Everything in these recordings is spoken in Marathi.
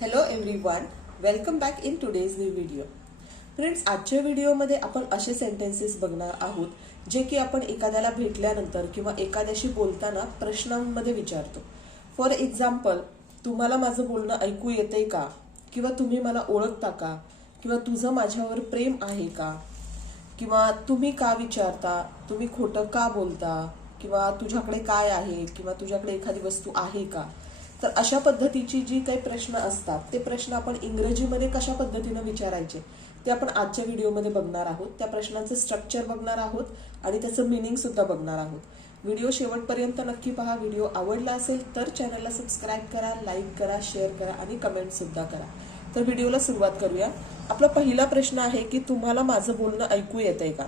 Hello everyone, welcome back in today's new video. Friends, आजच्या व्हिडिओमध्ये आपण असे सेंटेन्सेस बघणार आहोत जे की आपण एखाद्याला भेटल्यानंतर किंवा एखाद्याशी बोलताना प्रश्नांमध्ये विचारतो. फॉर एक्झाम्पल, तुम्हाला माझं बोलणं ऐकू येतंय का, किंवा तुम्ही मला ओळखता का, किंवा तुझं माझ्यावर प्रेम आहे का, किंवा तुम्ही का विचारता, तुम्ही खोटं का बोलता, किंवा तुझ्याकडे काय आहे, किंवा तुझ्याकडे एखादी वस्तू आहे का. तर अशा पद्धतीची जी काही प्रश्न असतात ते प्रश्न आपण इंग्रजीमध्ये कशा पद्धतीने विचारायचे ते आपण आजच्या व्हिडिओमध्ये बघणार आहोत. त्या प्रश्नांचं स्ट्रक्चर बघणार आहोत आणि त्याचं मिनिंग सुद्धा बघणार आहोत. व्हिडिओ शेवटपर्यंत नक्की पहा. व्हिडिओ आवडला असेल तर चॅनलला सबस्क्राईब करा, लाईक करा, शेअर करा आणि कमेंट सुद्धा करा. तर व्हिडिओला सुरुवात करूया. आपला पहिला प्रश्न आहे की तुम्हाला माझं बोलणं ऐकू येतंय का.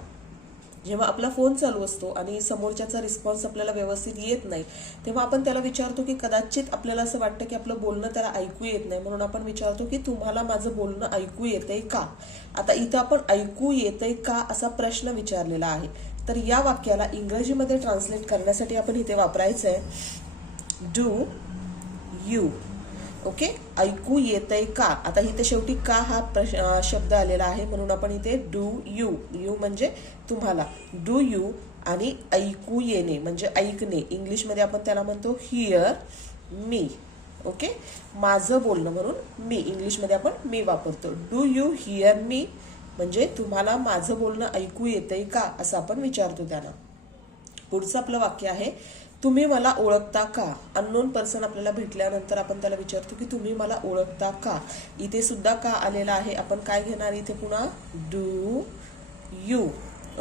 जेव्हा आपला फोन चालू असतो आणि समोरच्याचा रिस्पॉन्स आपल्याला व्यवस्थित येत नाही तेव्हा आपण त्याला विचारतो की कदाचित आपल्याला असं वाटतं की आपलं बोलणं त्याला ऐकू येत नाही, म्हणून आपण विचारतो की तुम्हाला माझं बोलणं ऐकू येतंय का. आता इथं आपण ऐकू येतंय का असा प्रश्न विचारलेला आहे. तर या वाक्याला इंग्रजीमध्ये ट्रान्सलेट करण्यासाठी आपण इथे वापरायचं आहे डू यू. ओके, ऐकू येतंय का. आता इथे शेवटी का हा शब्द आलेला आहे म्हणून आपण इथे डू यू, यू म्हणजे तुम्हाला, डू यू आणि ऐकू येणे म्हणजे ऐकणे, इंग्लिशमध्ये आपण त्याला म्हणतो हिअर मी. ओके, माझं बोलणं म्हणून मी, इंग्लिशमध्ये आपण मी वापरतो. डू यू हिअर मी म्हणजे तुम्हाला माझं बोलणं ऐकू येतंय का असं आपण विचारतो त्यांना. पुढचं आपलं वाक्य आहे तुम्ही मला ओळखता का. अननोन पर्सन आपल्याला भेटल्यानंतर आपण त्याला विचारतो की तुम्ही मला ओळखता का. इथे सुद्धा का आलेला आहे. आपण काय घेणार इथे पुन्हा do you.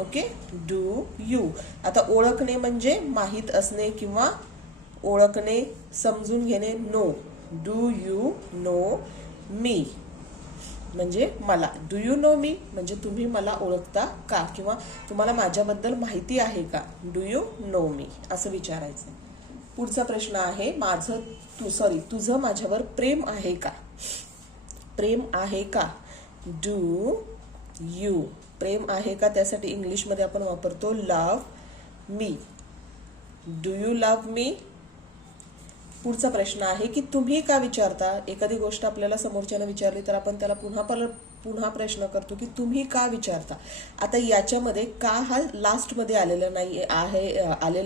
Okay, do you. आता ओळखणे म्हणजे माहीत असणे किंवा ओळखणे, समजून घेणे. नो, डू यू नो मी म्हणजे मला. डू यू नो मी म्हणजे तुम्ही मला ओळखता का किंवा तुम्हाला माझ्याबद्दल माहिती आहे का. डू यू नो मी असं विचारायचं. पुढचा प्रश्न आहे तुझं माझ्यावर प्रेम आहे का. प्रेम आहे का, डू यू. प्रेम आहे का त्यासाठी इंग्लिशमध्ये आपण वापरतो love me. Do you love me. पुढचा प्रश्न आहे की तुम्ही का विचारता. एखादी गोष्ट आपल्याला समोरच्यानं विचारली तर आपण त्याला पुन्हा प्रश्न करतो की तुम्ही का विचारता. आता याच्यामध्ये का हा लास्टमध्ये आलेला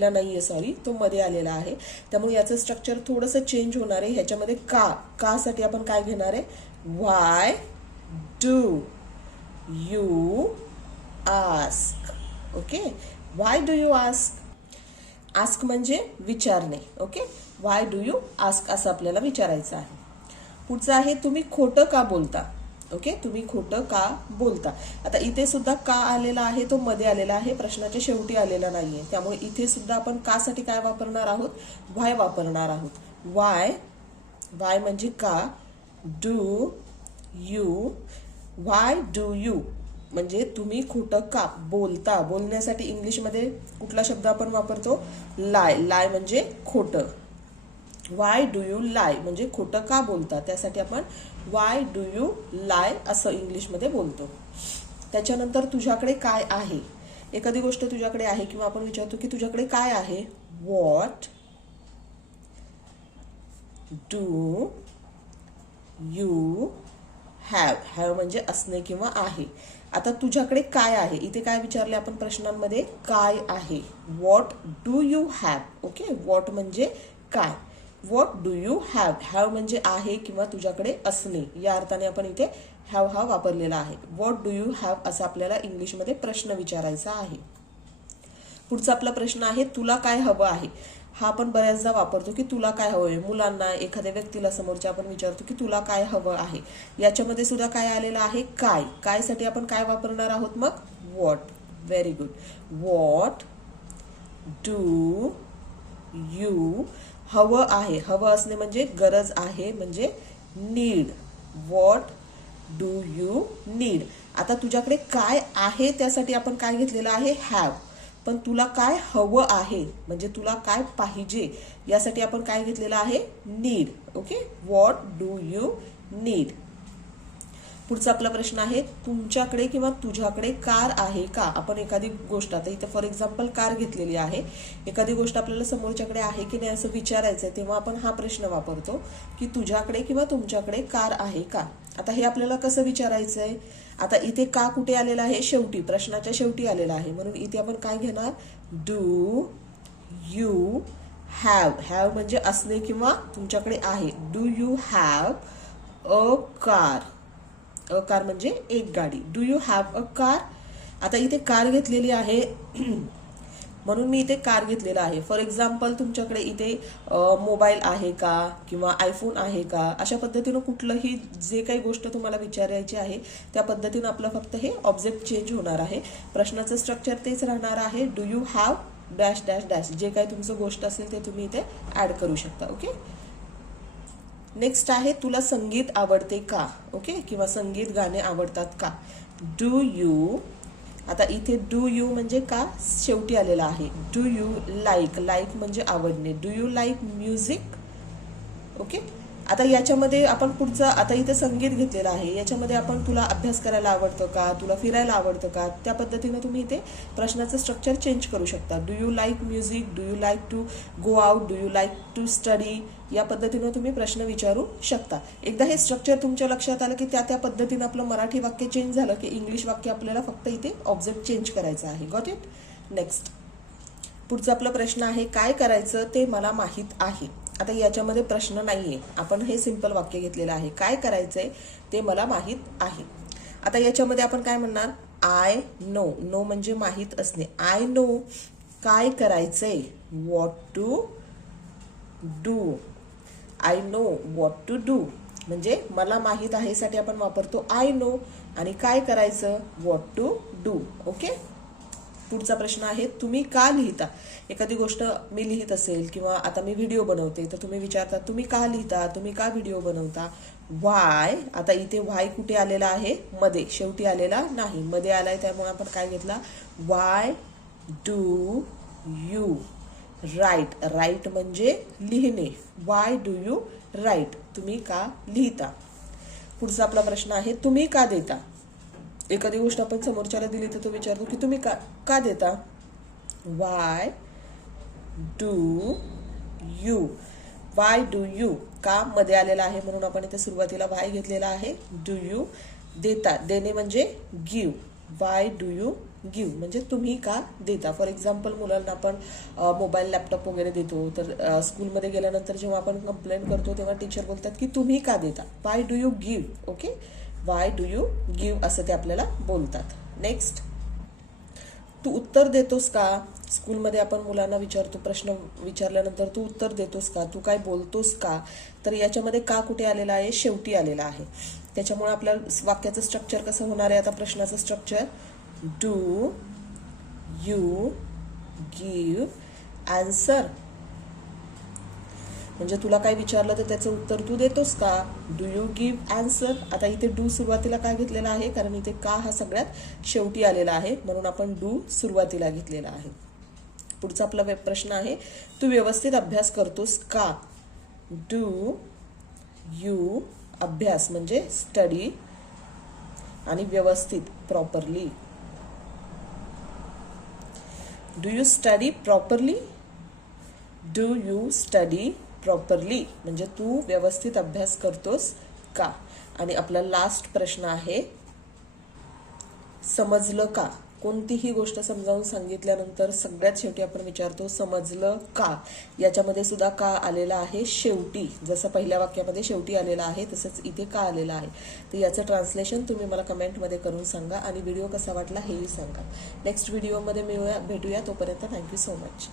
नाहीये, सॉरी, तो मध्ये आलेला आहे. त्यामुळे याचं स्ट्रक्चर थोडंसं चेंज होणार आहे. ह्याच्यामध्ये का साठी आपण काय घेणार आहे, why do you ask. Okay, why do you ask. Ask म्हणजे विचारणे. Okay, why do you ask असं आपल्याला विचारायचं आहे. पुढचं आहे तुम्ही खोटं का बोलता. ओके, तुम्ही खोटं का बोलता. आता इथे सुद्धा का आलेला आहे, तो मध्ये आलेला आहे, प्रश्नाच्या शेवटी आलेला नाहीये. त्यामुळे इथे सुद्धा आपण का साठी काय वापरणार आहोत, व्हाय वापरणार आहोत. व्हाय म्हणजे का, do you, why do you म्हणजे तुम्ही खोटं का बोलता. बोलण्यासाठी इंग्लिशमध्ये कुठला शब्द आपण वापरतो, लाय. लाय म्हणजे खोटं. वाय डू यू लाय म्हणजे खोटं का बोलता, त्यासाठी आपण वाय डू यू लाय असं इंग्लिशमध्ये बोलतो. त्याच्यानंतर तुझ्याकडे काय आहे. एखादी गोष्ट तुझ्याकडे आहे किंवा आपण विचारतो की तुझ्याकडे काय आहे. व्हॉट डू यू हॅव म्हणजे असणे किंवा आहे. आता तुझ्याकडे काय आहे, इथे काय विचारले आपण प्रश्नांमध्ये, काय आहे. What do you have. Okay, what म्हणजे काय, what do you have. Have म्हणजे आहे किंवा तुझ्याकडे असणे, या अर्थाने आपण इथे हॅव हा वापरलेला आहे. व्हॉट डू यू हॅव असा आपल्याला इंग्लिशमध्ये प्रश्न विचारायचा आहे. पुढचा आपला प्रश्न आहे तुला काय हवं आहे. हा आपण बऱ्याचदा वापरतो की तुला काय हवं आहे. मुलांना, एखाद्या व्यक्तीला समोरच्या आपण विचारतो की तुला काय हवं आहे. याच्यामध्ये सुद्धा काय आलेलं आहे, काय साठी आपण काय वापरणार आहोत मग, what. Very good. What do you, हवं आहे, हवं असणे म्हणजे गरज आहे म्हणजे need. What do you need. आता तुझ्याकडे काय आहे त्यासाठी आपण काय घेतलेलं आहे, हॅव. पण तुला काय हवं आहे म्हणजे तुला काय पाहिजे यासाठी आपण काय घेतलेलं आहे, need. Okay, what do you need. पुढचा आपला प्रश्न आहे, तुमच्याकडे किंवा तुझ्याकडे कार आहे का? आपण एखादी गोष्ट, आता इथं फॉर एक्झाम्पल कार घेतलेली आहे, एखादी गोष्ट आपल्याला समोरच्याकडे आहे की नाही असं विचारायचं आहे, तेव्हा आपण हा प्रश्न वापरतो की तुझ्याकडे किंवा तुमच्याकडे कार आहे का? आता हे आपल्याला कसं विचारायचं आहे? आता इथे का कुठे आलेला आहे? शेवटी, प्रश्नाच्या शेवटी आलेला आहे, म्हणून इथे आपण काय घेणार? Do you have. हॅव म्हणजे असणे किंवा तुमच्याकडे आहे. Do you have a car? A car म्हणजे एक गाडी. Do you have a car? आता इथे कार घेतलेली आहे म्हणून मी इथे कार घेतलेला आहे. फॉर एक्झाम्पल तुमच्याकडे इथे मोबाईल आहे का किंवा आयफोन आहे का, अशा पद्धतीनं कुठलंही जे काही गोष्ट तुम्हाला विचारायची आहे त्या पद्धतीनं आपलं फक्त हे ऑब्जेक्ट चेंज होणार आहे. प्रश्नाचं स्ट्रक्चर तेच राहणार आहे. Do you have dash dash dash. जे काही तुमचं गोष्ट असेल ते तुम्ही इथे ऍड करू शकता. ओके. नेक्स्ट आहे, तुला संगीत आवडते का? ओके, किंवा संगीत गाणे आवडतात का? Do you. आता इथे डू यू म्हणजे का शेवटी आलेला आहे. Do you like. लाईक म्हणजे आवडणे. Do you like music? Okay. आता याच्यामध्ये आपण पुढचं, आता इथे संगीत घेतलेलं आहे, याच्यामध्ये आपण तुला अभ्यास करायला आवडतं का, तुला फिरायला आवडतं का, त्या पद्धतीनं तुम्ही इथे प्रश्नाचं स्ट्रक्चर चेंज करू शकता. Do you like music? Do you like to go out? Do you like to study? या पद्धतीनं तुम्ही प्रश्न विचारू शकता. एकदा हे स्ट्रक्चर तुमच्या लक्षात आलं की त्या पद्धतीनं आपलं मराठी वाक्य चेंज झालं की इंग्लिश वाक्य आपल्याला फक्त इथे ऑब्जेक्ट चेंज करायचं आहे. Got it? नेक्स्ट, पुढचा आपला प्रश्न आहे, काय करायचं ते मला माहीत आहे. आता याच्यामध्ये प्रश्न नाहीये, आपण हे सिंपल वाक्य घेतलेलं आहे. काय करायचंय ते मला माहीत आहे. आता याच्यामध्ये आपण काय म्हणणार? I know. नो म्हणजे माहीत असणे. आय नो काय करायचंय. What to do. I know what to do म्हणजे मला माहीत आहे साठी आपण वापरतो आय नो, आणि काय करायचं? What to do. ओके. पुढचा प्रश्न आहे, तुम्ही का लिहिता? एखादी गोष्ट मी लिहित असेल किंवा आता मी व्हिडिओ बनवते तर तुम्ही विचारता तुम्ही का लिहिता, तुम्ही का व्हिडिओ बनवता? व्हाय. आता इथे व्हाय कुठे आलेला आहे? मध्ये, शेवटी आलेला नाही, मध्ये आलाय, त्यामुळे आपण काय घेतला? व्हाय डू यू राईट. राईट म्हणजे लिहिणे. व्हाय डू यू राईट. तुम्ही का लिहिता? पुढचा आपला प्रश्न आहे, तुम्ही का देता? एखादी गोष्ट आपण समोरच्याला दिली तर तो विचारतो की तुम्ही का देता? Why do you. Why do you का मध्ये आलेला आहे म्हणून आपण इथे सुरुवातीला वाय घेतलेला आहे. डू यू देता. देणे म्हणजे give. Why do you give म्हणजे तुम्ही का देता. फॉर एक्झाम्पल मुलांना आपण मोबाईल लॅपटॉप वगैरे देतो तर स्कूलमध्ये गेल्यानंतर जेव्हा आपण कंप्लेंट करतो तेव्हा टीचर बोलतात की तुम्ही का देता. Why do you give. Okay. Why do you give असं ते आपल्याला बोलतात. नेक्स्ट, तू उत्तर देतोस का? स्कूलमध्ये आपण मुलांना विचारतो, प्रश्न विचारल्यानंतर तू उत्तर देतोस का, तू काय बोलतोस का? तर याच्यामध्ये का कुठे आलेला आहे? शेवटी आलेला आहे. त्याच्यामुळे आपल्या वाक्याचं स्ट्रक्चर कसं होणार आहे? आता प्रश्नाचं structure, do you give answer. म्हणजे तुला काय विचारलं तर त्याचं उत्तर तू देतोस का? Do you give answer. आता इथे डू सुरुवातीला काय घेतलेला आहे? कारण इथे का हा सगळ्यात शेवटी आलेला आहे म्हणून आपण डू सुरुवातीला घेतलेला आहे. पुढचा आपला प्रश्न आहे, तू व्यवस्थित अभ्यास करतोस का? डू यू अभ्यास म्हणजे स्टडी आणि व्यवस्थित properly. Do you study properly. Do you study properly म्हणजे तू व्यवस्थित अभ्यास करतोस का? आणि आपला लास्ट प्रश्न आहे, समजलं का? कोणतीही गोष्ट समजावून सांगितल्यानंतर सगळ्यात शेवटी आपण विचारतो समजलं का? याच्यामध्ये सुद्धा का आलेला आहे शेवटी. जसं पहिल्या वाक्यामध्ये शेवटी आलेला आहे तसंच इथे का आलेला आहे. तर याचं ट्रान्सलेशन तुम्ही मला कमेंटमध्ये करून सांगा आणि व्हिडिओ कसा वाटला हेही सांगा. नेक्स्ट व्हिडिओमध्ये भेटूया. तोपर्यंत थँक्यू सो मच.